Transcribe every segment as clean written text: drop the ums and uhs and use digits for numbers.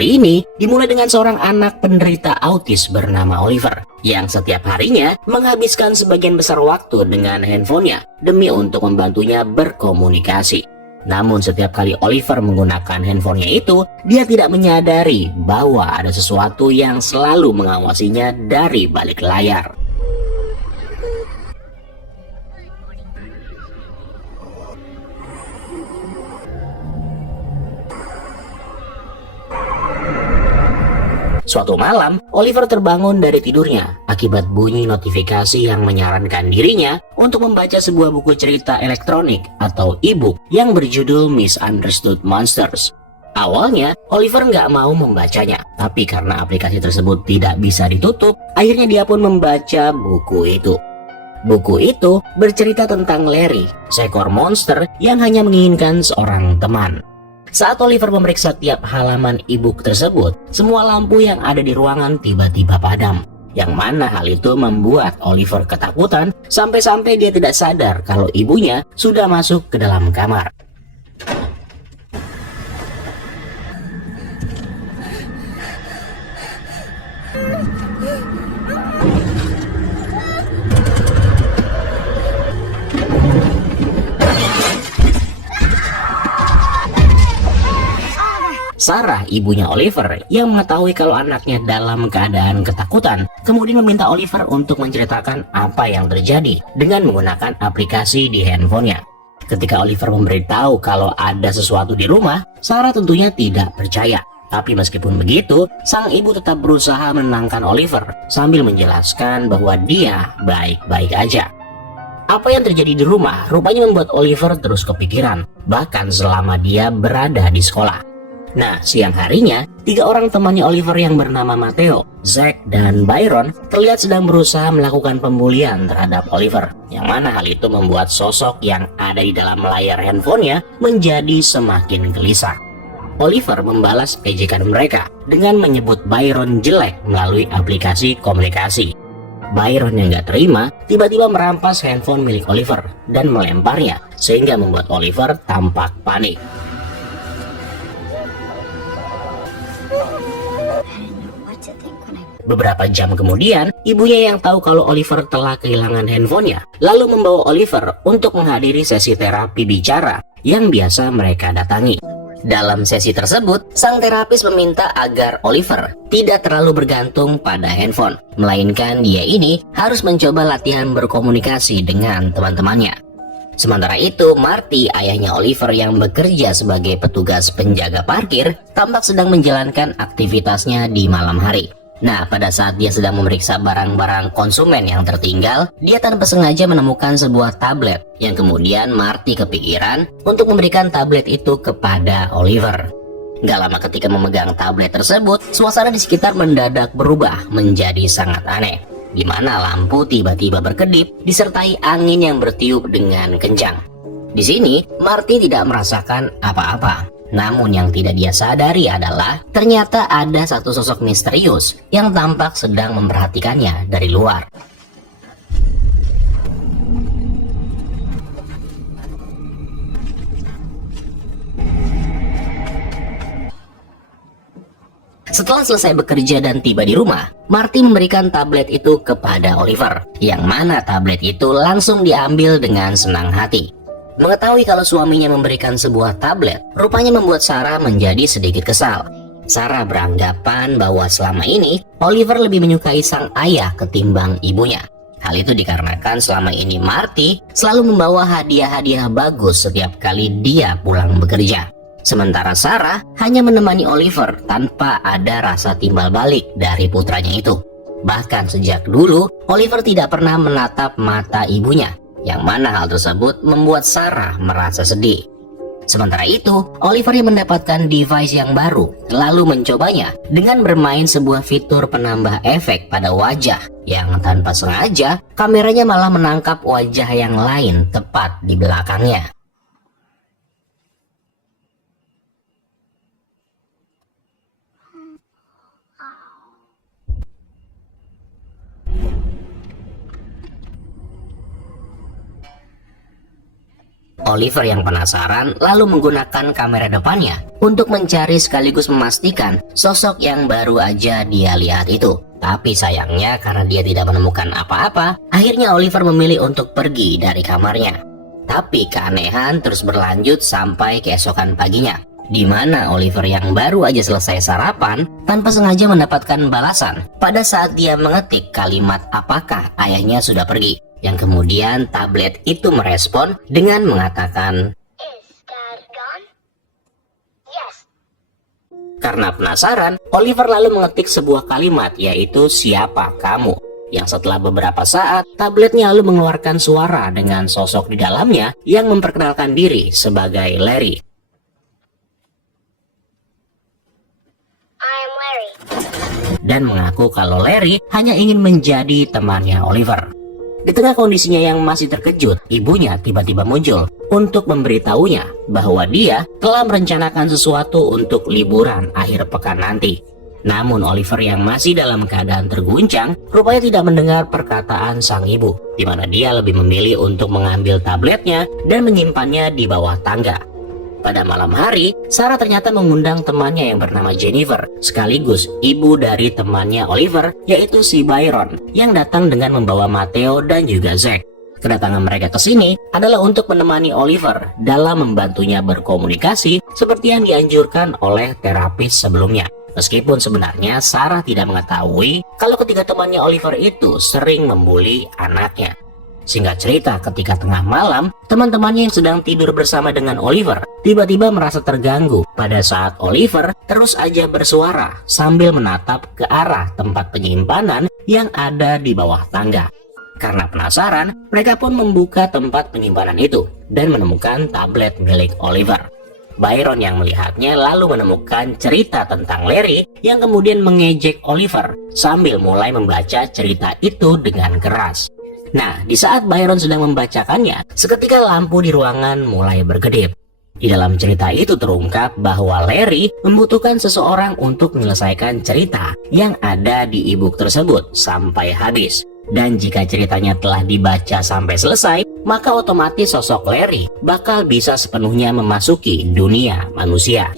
kali ini dimulai dengan seorang anak penderita autis bernama Oliver yang setiap harinya menghabiskan sebagian besar waktu dengan handphonenya demi untuk membantunya berkomunikasi. Namun setiap kali Oliver menggunakan handphonenya itu, dia tidak menyadari bahwa ada sesuatu yang selalu mengawasinya dari balik layar. Suatu malam, Oliver terbangun dari tidurnya akibat bunyi notifikasi yang menyarankan dirinya untuk membaca sebuah buku cerita elektronik atau e-book yang berjudul Misunderstood Monsters. Awalnya, Oliver nggak mau membacanya, tapi karena aplikasi tersebut tidak bisa ditutup, akhirnya dia pun membaca buku itu. Buku itu bercerita tentang Larry, seekor monster yang hanya menginginkan seorang teman. Saat Oliver memeriksa tiap halaman e-book tersebut, semua lampu yang ada di ruangan tiba-tiba padam. Yang mana hal itu membuat Oliver ketakutan sampai-sampai dia tidak sadar kalau ibunya sudah masuk ke dalam kamar. Sarah, ibunya Oliver, yang mengetahui kalau anaknya dalam keadaan ketakutan, kemudian meminta Oliver untuk menceritakan apa yang terjadi dengan menggunakan aplikasi di handphonenya. Ketika Oliver memberitahu kalau ada sesuatu di rumah, Sarah tentunya tidak percaya. Tapi meskipun begitu, sang ibu tetap berusaha menenangkan Oliver sambil menjelaskan bahwa dia baik-baik aja. Apa yang terjadi di rumah rupanya membuat Oliver terus kepikiran, bahkan selama dia berada di sekolah. Nah, siang harinya, 3 orang temannya Oliver yang bernama Matteo, Zack, dan Byron terlihat sedang berusaha melakukan pembulian terhadap Oliver, yang mana hal itu membuat sosok yang ada di dalam layar handphonenya menjadi semakin gelisah. Oliver membalas ejekan mereka dengan menyebut Byron jelek melalui aplikasi komunikasi. Byron yang gak terima tiba-tiba merampas handphone milik Oliver dan melemparnya, sehingga membuat Oliver tampak panik. Beberapa jam kemudian, ibunya yang tahu kalau Oliver telah kehilangan handphonenya, lalu membawa Oliver untuk menghadiri sesi terapi bicara yang biasa mereka datangi. Dalam sesi tersebut, sang terapis meminta agar Oliver tidak terlalu bergantung pada handphone, melainkan dia ini harus mencoba latihan berkomunikasi dengan teman-temannya. Sementara itu, Marty, ayahnya Oliver yang bekerja sebagai petugas penjaga parkir, tampak sedang menjalankan aktivitasnya di malam hari. Nah, pada saat dia sedang memeriksa barang-barang konsumen yang tertinggal, dia tanpa sengaja menemukan sebuah tablet yang kemudian Marty kepikiran untuk memberikan tablet itu kepada Oliver. Gak lama ketika memegang tablet tersebut, suasana di sekitar mendadak berubah menjadi sangat aneh, di mana lampu tiba-tiba berkedip disertai angin yang bertiup dengan kencang. Di sini, Marty tidak merasakan apa-apa. Namun yang tidak dia sadari adalah ternyata ada satu sosok misterius yang tampak sedang memperhatikannya dari luar. Setelah selesai bekerja dan tiba di rumah, Marty memberikan tablet itu kepada Oliver, yang mana tablet itu langsung diambil dengan senang hati. Mengetahui kalau suaminya memberikan sebuah tablet, rupanya membuat Sarah menjadi sedikit kesal. Sarah beranggapan bahwa selama ini Oliver lebih menyukai sang ayah ketimbang ibunya. Hal itu dikarenakan selama ini Marty selalu membawa hadiah-hadiah bagus setiap kali dia pulang bekerja. Sementara Sarah hanya menemani Oliver tanpa ada rasa timbal balik dari putranya itu. Bahkan sejak dulu, Oliver tidak pernah menatap mata ibunya, yang mana hal tersebut membuat Sarah merasa sedih. Sementara itu, Oliver yang mendapatkan device yang baru lalu mencobanya dengan bermain sebuah fitur penambah efek pada wajah yang tanpa sengaja kameranya malah menangkap wajah yang lain tepat di belakangnya. Oliver yang penasaran lalu menggunakan kamera depannya untuk mencari sekaligus memastikan sosok yang baru aja dia lihat itu. Tapi sayangnya karena dia tidak menemukan apa-apa, akhirnya Oliver memilih untuk pergi dari kamarnya. Tapi keanehan terus berlanjut sampai keesokan paginya, di mana Oliver yang baru aja selesai sarapan tanpa sengaja mendapatkan balasan pada saat dia mengetik kalimat apakah ayahnya sudah pergi, yang kemudian tablet itu merespon dengan mengatakan, karena penasaran, Oliver lalu mengetik sebuah kalimat yaitu siapa kamu, yang setelah beberapa saat tabletnya lalu mengeluarkan suara dengan sosok di dalamnya yang memperkenalkan diri sebagai Larry. Dan mengaku kalau Larry hanya ingin menjadi temannya Oliver. Di tengah kondisinya yang masih terkejut, ibunya tiba-tiba muncul untuk memberitahunya bahwa dia telah merencanakan sesuatu untuk liburan akhir pekan nanti. Namun Oliver yang masih dalam keadaan terguncang rupanya tidak mendengar perkataan sang ibu, di mana dia lebih memilih untuk mengambil tabletnya dan menyimpannya di bawah tangga. Pada malam hari, Sarah ternyata mengundang temannya yang bernama Jennifer, sekaligus ibu dari temannya Oliver, yaitu si Byron, yang datang dengan membawa Matteo dan juga Zack. Kedatangan mereka ke sini adalah untuk menemani Oliver dalam membantunya berkomunikasi seperti yang dianjurkan oleh terapis sebelumnya. Meskipun sebenarnya Sarah tidak mengetahui kalau ketiga temannya Oliver itu sering membuli anaknya. Singkat cerita, ketika tengah malam, teman-temannya yang sedang tidur bersama dengan Oliver tiba-tiba merasa terganggu pada saat Oliver terus aja bersuara sambil menatap ke arah tempat penyimpanan yang ada di bawah tangga. Karena penasaran, mereka pun membuka tempat penyimpanan itu dan menemukan tablet milik Oliver. Byron yang melihatnya lalu menemukan cerita tentang Larry yang kemudian mengejek Oliver sambil mulai membaca cerita itu dengan keras. Nah, di saat Byron sedang membacakannya, seketika lampu di ruangan mulai berkedip. Di dalam cerita itu terungkap bahwa Larry membutuhkan seseorang untuk menyelesaikan cerita yang ada di e-book tersebut sampai habis. Dan jika ceritanya telah dibaca sampai selesai, maka otomatis sosok Larry bakal bisa sepenuhnya memasuki dunia manusia.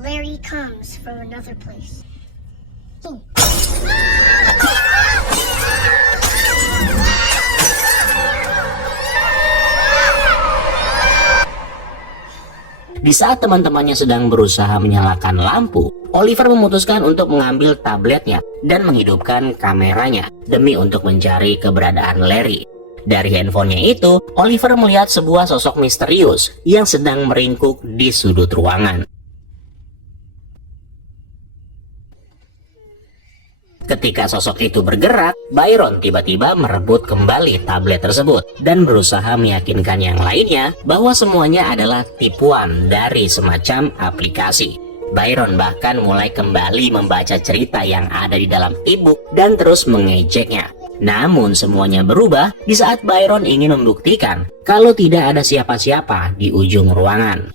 Larry comes from another place. Di saat teman-temannya sedang berusaha menyalakan lampu, Oliver memutuskan untuk mengambil tabletnya dan menghidupkan kameranya demi untuk mencari keberadaan Larry. Dari handphonenya itu, Oliver melihat sebuah sosok misterius yang sedang meringkuk di sudut ruangan. Ketika sosok itu bergerak, Byron tiba-tiba merebut kembali tablet tersebut dan berusaha meyakinkan yang lainnya bahwa semuanya adalah tipuan dari semacam aplikasi. Byron bahkan mulai kembali membaca cerita yang ada di dalam e-book dan terus mengejeknya. Namun semuanya berubah di saat Byron ingin membuktikan kalau tidak ada siapa-siapa di ujung ruangan.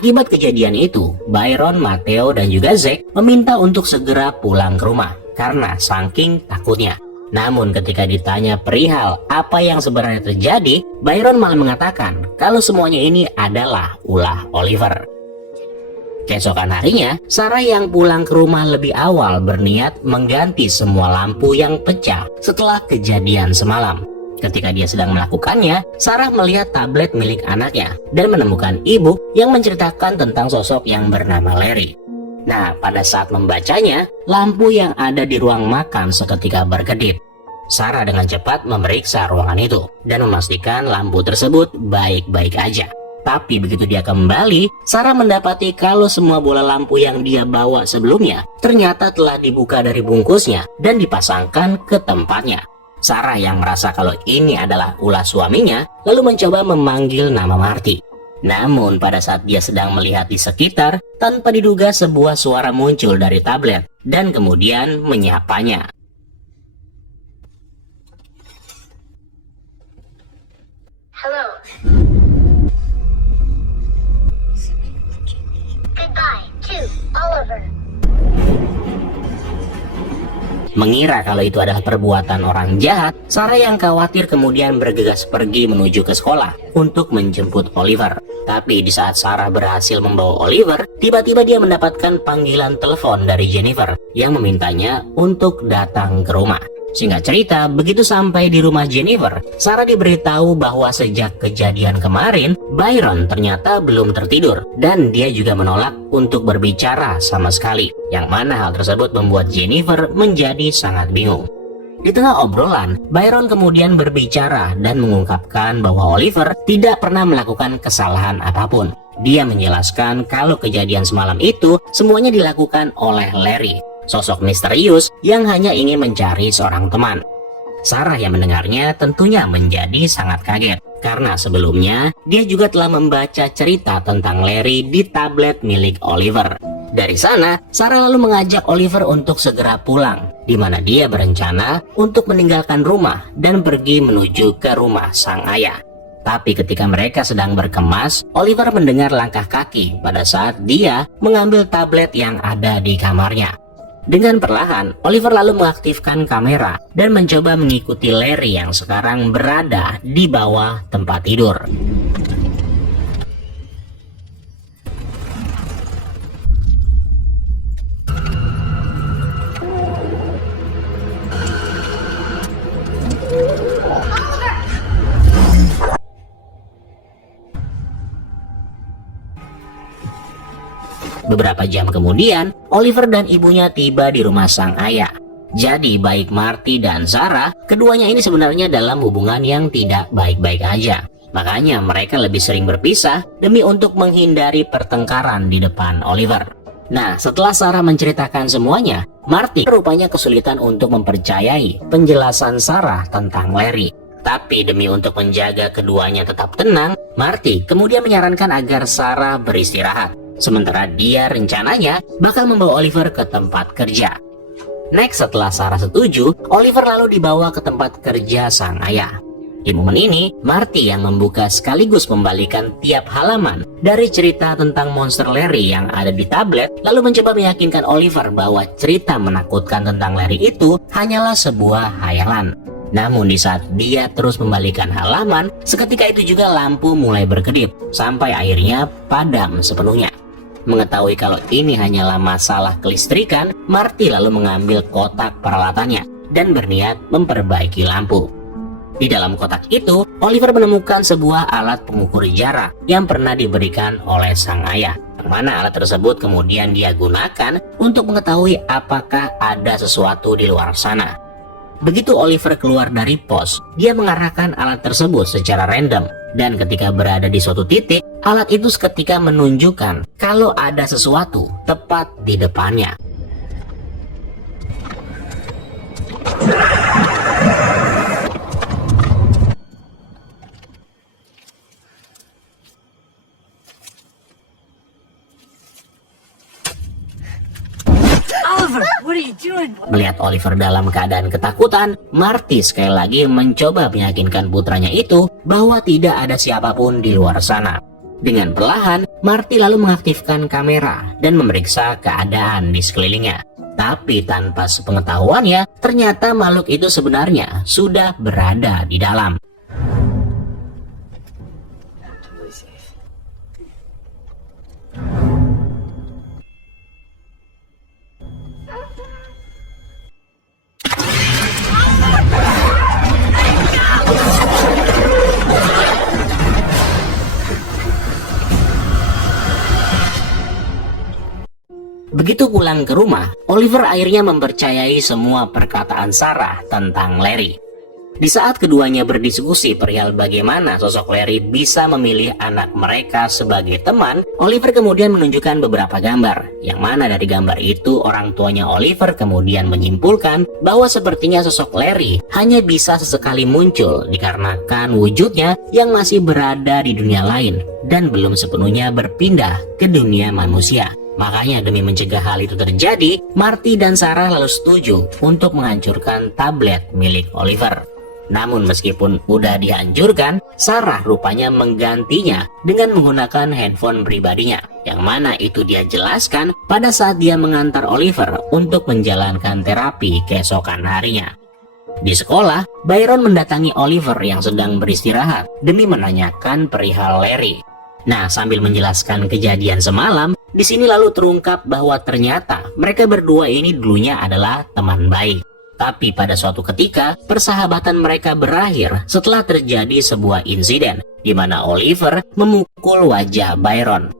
Akibat kejadian itu, Byron, Matteo, dan juga Zack meminta untuk segera pulang ke rumah karena saking takutnya. Namun ketika ditanya perihal apa yang sebenarnya terjadi, Byron malah mengatakan kalau semuanya ini adalah ulah Oliver. Keesokan harinya, Sarah yang pulang ke rumah lebih awal berniat mengganti semua lampu yang pecah setelah kejadian semalam. Ketika dia sedang melakukannya, Sarah melihat tablet milik anaknya dan menemukan e-book yang menceritakan tentang sosok yang bernama Larry. Nah, pada saat membacanya, lampu yang ada di ruang makan seketika berkedip. Sarah dengan cepat memeriksa ruangan itu dan memastikan lampu tersebut baik-baik aja. Tapi begitu dia kembali, Sarah mendapati kalau semua bola lampu yang dia bawa sebelumnya ternyata telah dibuka dari bungkusnya dan dipasangkan ke tempatnya. Sarah yang merasa kalau ini adalah ulah suaminya, lalu mencoba memanggil nama Marty. Namun pada saat dia sedang melihat di sekitar, tanpa diduga sebuah suara muncul dari tablet dan kemudian menyapanya. Hello. Mengira kalau itu adalah perbuatan orang jahat, Sarah yang khawatir kemudian bergegas pergi menuju ke sekolah untuk menjemput Oliver. Tapi di saat Sarah berhasil membawa Oliver, tiba-tiba dia mendapatkan panggilan telepon dari Jennifer yang memintanya untuk datang ke rumah. Singkat cerita, begitu sampai di rumah Jennifer, Sarah diberitahu bahwa sejak kejadian kemarin, Byron ternyata belum tertidur dan dia juga menolak untuk berbicara sama sekali. Yang mana hal tersebut membuat Jennifer menjadi sangat bingung. Di tengah obrolan, Byron kemudian berbicara dan mengungkapkan bahwa Oliver tidak pernah melakukan kesalahan apapun. Dia menjelaskan kalau kejadian semalam itu semuanya dilakukan oleh Larry, sosok misterius yang hanya ingin mencari seorang teman. Sarah yang mendengarnya tentunya menjadi sangat kaget karena sebelumnya dia juga telah membaca cerita tentang Larry di tablet milik Oliver. Dari sana, Sarah lalu mengajak Oliver untuk segera pulang, di mana dia berencana untuk meninggalkan rumah dan pergi menuju ke rumah sang ayah. Tapi ketika mereka sedang berkemas, Oliver mendengar langkah kaki pada saat dia mengambil tablet yang ada di kamarnya. Dengan perlahan, Oliver lalu mengaktifkan kamera dan mencoba mengikuti Larry yang sekarang berada di bawah tempat tidur. Beberapa jam kemudian, Oliver dan ibunya tiba di rumah sang ayah. Jadi baik Marty dan Sarah, keduanya ini sebenarnya dalam hubungan yang tidak baik-baik aja. Makanya mereka lebih sering berpisah demi untuk menghindari pertengkaran di depan Oliver. Nah, setelah Sarah menceritakan semuanya, Marty rupanya kesulitan untuk mempercayai penjelasan Sarah tentang Larry. Tapi demi untuk menjaga keduanya tetap tenang, Marty kemudian menyarankan agar Sarah beristirahat. Sementara dia rencananya bakal membawa Oliver ke tempat kerja. Next, setelah Sarah setuju, Oliver lalu dibawa ke tempat kerja sang ayah. Di momen ini, Marty yang membuka sekaligus membalikan tiap halaman dari cerita tentang monster Larry yang ada di tablet, lalu mencoba meyakinkan Oliver bahwa cerita menakutkan tentang Larry itu hanyalah sebuah hayalan. Namun di saat dia terus membalikan halaman, seketika itu juga lampu mulai berkedip, sampai akhirnya padam sepenuhnya. Mengetahui kalau ini hanyalah masalah kelistrikan, Marty lalu mengambil kotak peralatannya dan berniat memperbaiki lampu. Di dalam kotak itu, Oliver menemukan sebuah alat pengukur jarak yang pernah diberikan oleh sang ayah. Yang mana alat tersebut kemudian dia gunakan untuk mengetahui apakah ada sesuatu di luar sana. Begitu Oliver keluar dari pos, dia mengarahkan alat tersebut secara random. Dan ketika berada di suatu titik, alat itu seketika menunjukkan kalau ada sesuatu tepat di depannya. Oliver, what are you doing? Melihat Oliver dalam keadaan ketakutan, Marty sekali lagi mencoba meyakinkan putranya itu bahwa tidak ada siapapun di luar sana. Dengan perlahan, Marty lalu mengaktifkan kamera dan memeriksa keadaan di sekelilingnya. Tapi tanpa sepengetahuannya, ternyata makhluk itu sebenarnya sudah berada di dalam. Begitu pulang ke rumah, Oliver akhirnya mempercayai semua perkataan Sarah tentang Larry. Di saat keduanya berdiskusi perihal bagaimana sosok Larry bisa memilih anak mereka sebagai teman, Oliver kemudian menunjukkan beberapa gambar, yang mana dari gambar itu orang tuanya Oliver kemudian menyimpulkan bahwa sepertinya sosok Larry hanya bisa sesekali muncul dikarenakan wujudnya yang masih berada di dunia lain dan belum sepenuhnya berpindah ke dunia manusia. Makanya demi mencegah hal itu terjadi, Marty dan Sarah lalu setuju untuk menghancurkan tablet milik Oliver. Namun meskipun udah dihancurkan, Sarah rupanya menggantinya dengan menggunakan handphone pribadinya, yang mana itu dia jelaskan pada saat dia mengantar Oliver untuk menjalankan terapi keesokan harinya. Di sekolah, Byron mendatangi Oliver yang sedang beristirahat demi menanyakan perihal Larry. Nah, sambil menjelaskan kejadian semalam, di sini lalu terungkap bahwa ternyata mereka berdua ini dulunya adalah teman baik. Tapi pada suatu ketika, persahabatan mereka berakhir setelah terjadi sebuah insiden di mana Oliver memukul wajah Byron.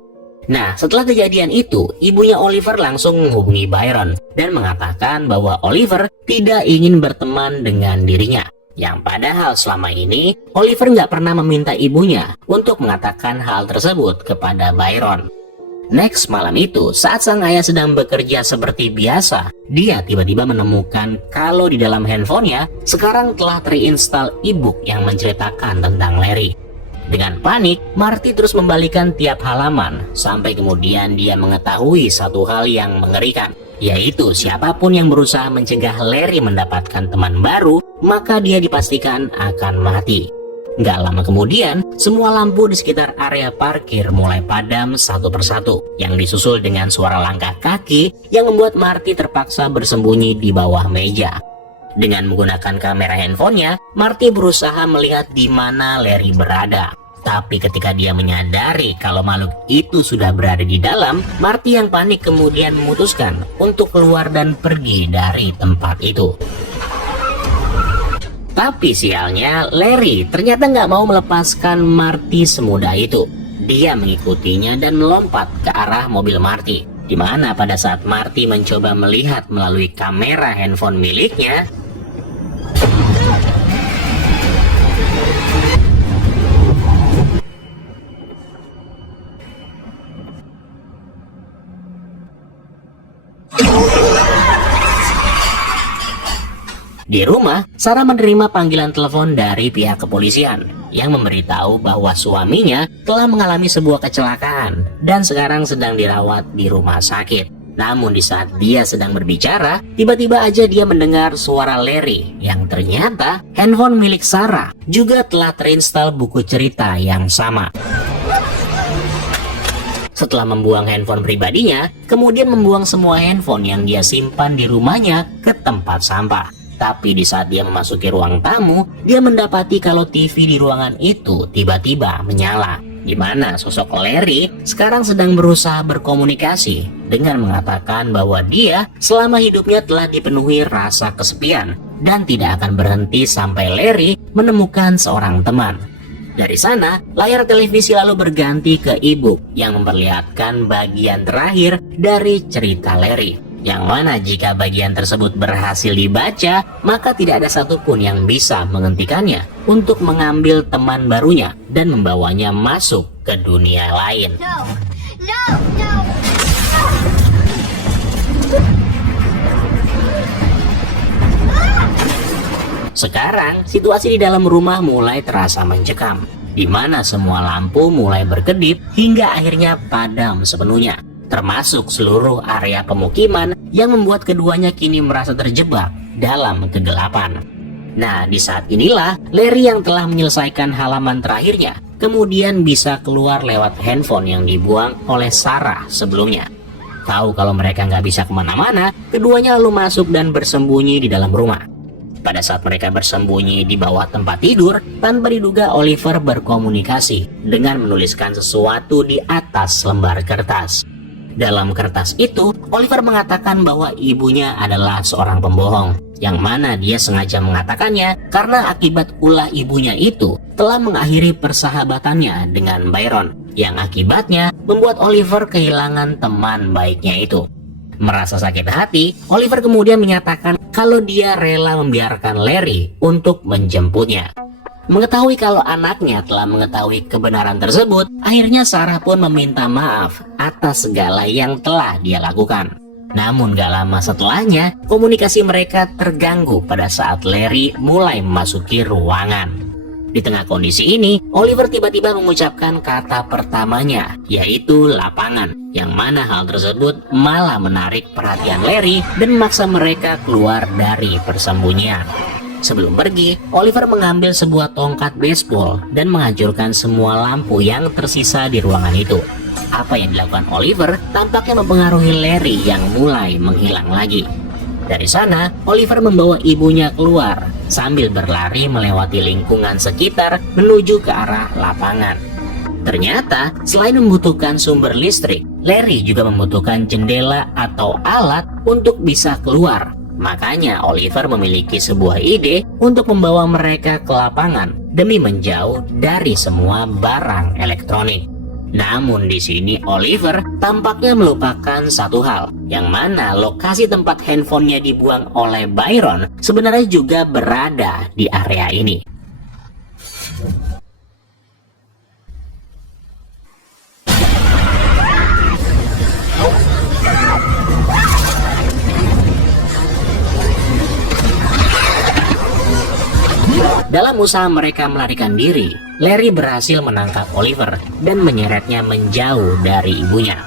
Nah, setelah kejadian itu, ibunya Oliver langsung menghubungi Byron dan mengatakan bahwa Oliver tidak ingin berteman dengan dirinya. Yang padahal selama ini, Oliver nggak pernah meminta ibunya untuk mengatakan hal tersebut kepada Byron. Next malam itu, saat sang ayah sedang bekerja seperti biasa, dia tiba-tiba menemukan kalau di dalam handphonenya sekarang telah terinstall e-book yang menceritakan tentang Larry. Dengan panik, Marty terus membalikan tiap halaman, sampai kemudian dia mengetahui satu hal yang mengerikan, yaitu siapapun yang berusaha mencegah Larry mendapatkan teman baru, maka dia dipastikan akan mati. Nggak lama kemudian, semua lampu di sekitar area parkir mulai padam satu persatu, yang disusul dengan suara langkah kaki yang membuat Marty terpaksa bersembunyi di bawah meja. Dengan menggunakan kamera handphonenya, Marty berusaha melihat di mana Larry berada. Tapi ketika dia menyadari kalau makhluk itu sudah berada di dalam, Marty yang panik kemudian memutuskan untuk keluar dan pergi dari tempat itu. Tapi sialnya, Larry ternyata nggak mau melepaskan Marty semudah itu. Dia mengikutinya dan melompat ke arah mobil Marty, di mana pada saat Marty mencoba melihat melalui kamera handphone miliknya, di rumah, Sarah menerima panggilan telepon dari pihak kepolisian yang memberitahu bahwa suaminya telah mengalami sebuah kecelakaan dan sekarang sedang dirawat di rumah sakit. Namun di saat dia sedang berbicara, tiba-tiba aja dia mendengar suara Larry yang ternyata handphone milik Sarah juga telah terinstall buku cerita yang sama. Setelah membuang handphone pribadinya, kemudian membuang semua handphone yang dia simpan di rumahnya ke tempat sampah. Tapi di saat dia memasuki ruang tamu, dia mendapati kalau TV di ruangan itu tiba-tiba menyala. Di mana sosok Larry sekarang sedang berusaha berkomunikasi dengan mengatakan bahwa dia selama hidupnya telah dipenuhi rasa kesepian dan tidak akan berhenti sampai Larry menemukan seorang teman. Dari sana, layar televisi lalu berganti ke e-book yang memperlihatkan bagian terakhir dari cerita Larry. Yang mana jika bagian tersebut berhasil dibaca, maka tidak ada satupun yang bisa menghentikannya untuk mengambil teman barunya dan membawanya masuk ke dunia lain. No, no, no. Sekarang, situasi di dalam rumah mulai terasa mencekam, di mana semua lampu mulai berkedip hingga akhirnya padam sepenuhnya, termasuk seluruh area pemukiman yang membuat keduanya kini merasa terjebak dalam kegelapan. Nah, di saat inilah Larry yang telah menyelesaikan halaman terakhirnya kemudian bisa keluar lewat handphone yang dibuang oleh Sarah sebelumnya. Tahu kalau mereka nggak bisa kemana-mana, keduanya lalu masuk dan bersembunyi di dalam rumah. Pada saat mereka bersembunyi di bawah tempat tidur, tanpa diduga Oliver berkomunikasi dengan menuliskan sesuatu di atas lembar kertas. Dalam kertas itu, Oliver mengatakan bahwa ibunya adalah seorang pembohong, yang mana dia sengaja mengatakannya karena akibat ulah ibunya itu telah mengakhiri persahabatannya dengan Byron, yang akibatnya membuat Oliver kehilangan teman baiknya itu. Merasa sakit hati, Oliver kemudian menyatakan kalau dia rela membiarkan Larry untuk menjemputnya. Mengetahui kalau anaknya telah mengetahui kebenaran tersebut, akhirnya Sarah pun meminta maaf atas segala yang telah dia lakukan. Namun gak lama setelahnya, komunikasi mereka terganggu pada saat Larry mulai memasuki ruangan. Di tengah kondisi ini, Oliver tiba-tiba mengucapkan kata pertamanya, yaitu lapangan, yang mana hal tersebut malah menarik perhatian Larry dan memaksa mereka keluar dari persembunyian. Sebelum pergi, Oliver mengambil sebuah tongkat baseball dan menghancurkan semua lampu yang tersisa di ruangan itu. Apa yang dilakukan Oliver tampaknya mempengaruhi Larry yang mulai menghilang lagi. Dari sana, Oliver membawa ibunya keluar sambil berlari melewati lingkungan sekitar menuju ke arah lapangan. Ternyata, selain membutuhkan sumber listrik, Larry juga membutuhkan jendela atau alat untuk bisa keluar. Makanya Oliver memiliki sebuah ide untuk membawa mereka ke lapangan demi menjauh dari semua barang elektronik. Namun di sini Oliver tampaknya melupakan satu hal, yang mana lokasi tempat handphonenya dibuang oleh Byron sebenarnya juga berada di area ini. Dalam usaha mereka melarikan diri, Larry berhasil menangkap Oliver dan menyeretnya menjauh dari ibunya.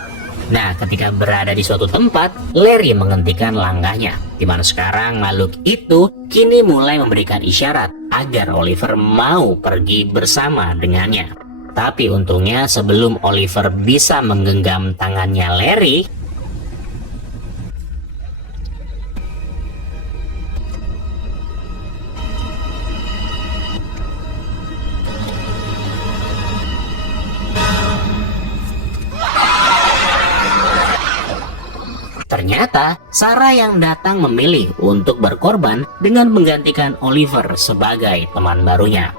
Nah, ketika berada di suatu tempat, Larry menghentikan langkahnya, di mana sekarang makhluk itu kini mulai memberikan isyarat agar Oliver mau pergi bersama dengannya. Tapi untungnya sebelum Oliver bisa menggenggam tangannya Larry, ternyata Sarah yang datang memilih untuk berkorban dengan menggantikan Oliver sebagai teman barunya.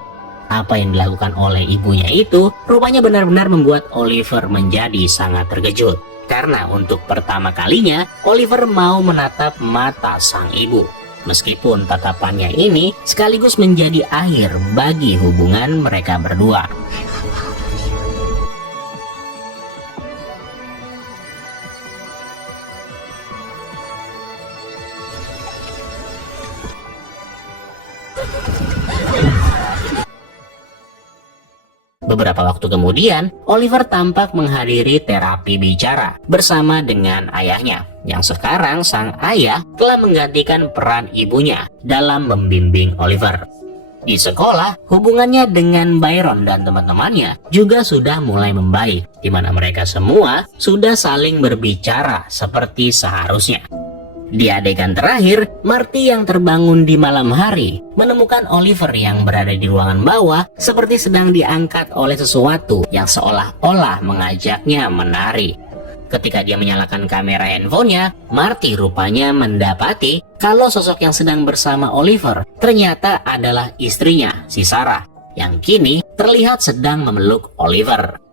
Apa yang dilakukan oleh ibunya itu rupanya benar-benar membuat Oliver menjadi sangat terkejut. Karena untuk pertama kalinya Oliver mau menatap mata sang ibu. Meskipun tatapannya ini sekaligus menjadi akhir bagi hubungan mereka berdua. Beberapa waktu kemudian, Oliver tampak menghadiri terapi bicara bersama dengan ayahnya, yang sekarang sang ayah telah menggantikan peran ibunya dalam membimbing Oliver. Di sekolah, hubungannya dengan Byron dan teman-temannya juga sudah mulai membaik, di mana mereka semua sudah saling berbicara seperti seharusnya. Di adegan terakhir, Marty yang terbangun di malam hari menemukan Oliver yang berada di ruangan bawah seperti sedang diangkat oleh sesuatu yang seolah-olah mengajaknya menari. Ketika dia menyalakan kamera handphonenya, Marty rupanya mendapati kalau sosok yang sedang bersama Oliver ternyata adalah istrinya, si Sarah, yang kini terlihat sedang memeluk Oliver.